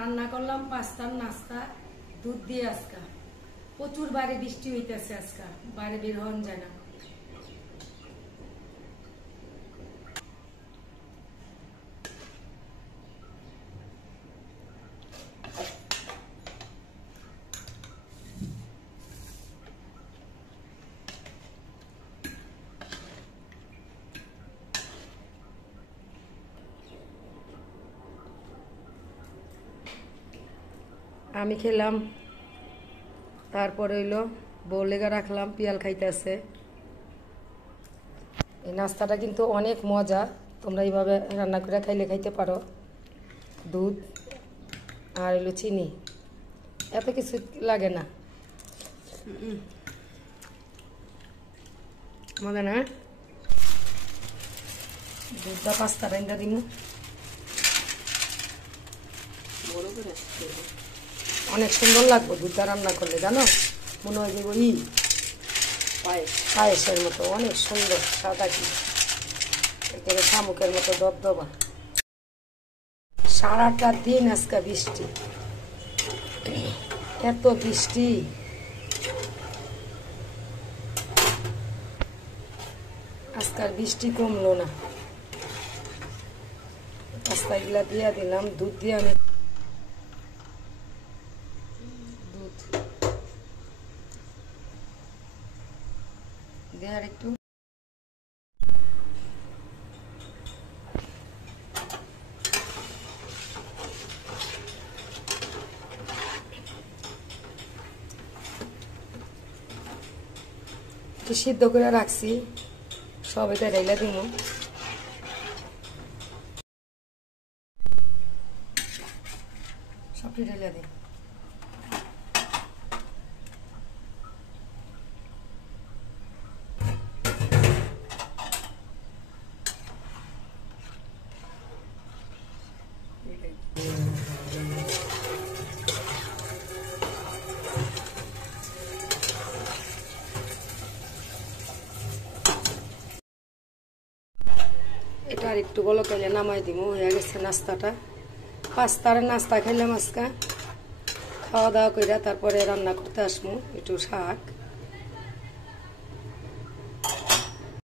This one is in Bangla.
রান্না করলাম পাস্তার নাস্তা দুধ দিয়ে। আজকা প্রচুর বাইরে বৃষ্টি হইতেছে, আজকা বাইরে বের হন যায় না। আমি খেলাম, তারপরে হইলো বউ লেগা রাখলাম, পিয়াল খাইতেছে। এই নাস্তাটা কিন্তু অনেক মজা, তোমরা এইভাবে রান্না করে খাইলে খাইতে পারো। দুধ আর হইলো চিনি, এত কিছু লাগে না। মজা না? দুধটা পাস্তা রান্না দিমু, অনেক সুন্দর লাগবে দুধটা রান্না করলে, জানো মনে হয় যে ওই পায়েসের মতো অনেক সুন্দর সাদা, কি একেবারে শামুকের মতো দবদবা। সারাটা দিন আজকে বৃষ্টি, এত বৃষ্টি, আজকাল বৃষ্টি কমলো না। পাস্তাগুলা দিয়ে দিলাম, দুধ দিয়ে আমি আর একটু সিদ্ধ করে রাখছি, সব এটা ঢেলে দিব। সবটি ঢেলে দিই। এটা আর একটু গলো কেলে নামাই দিব, হয়ে গেছে নাস্তাটা। পাস্তার নাস্তা খাইলাম আজকে, খাওয়া দাওয়া করে তারপরে রান্না করতে আসবো একটু শাক।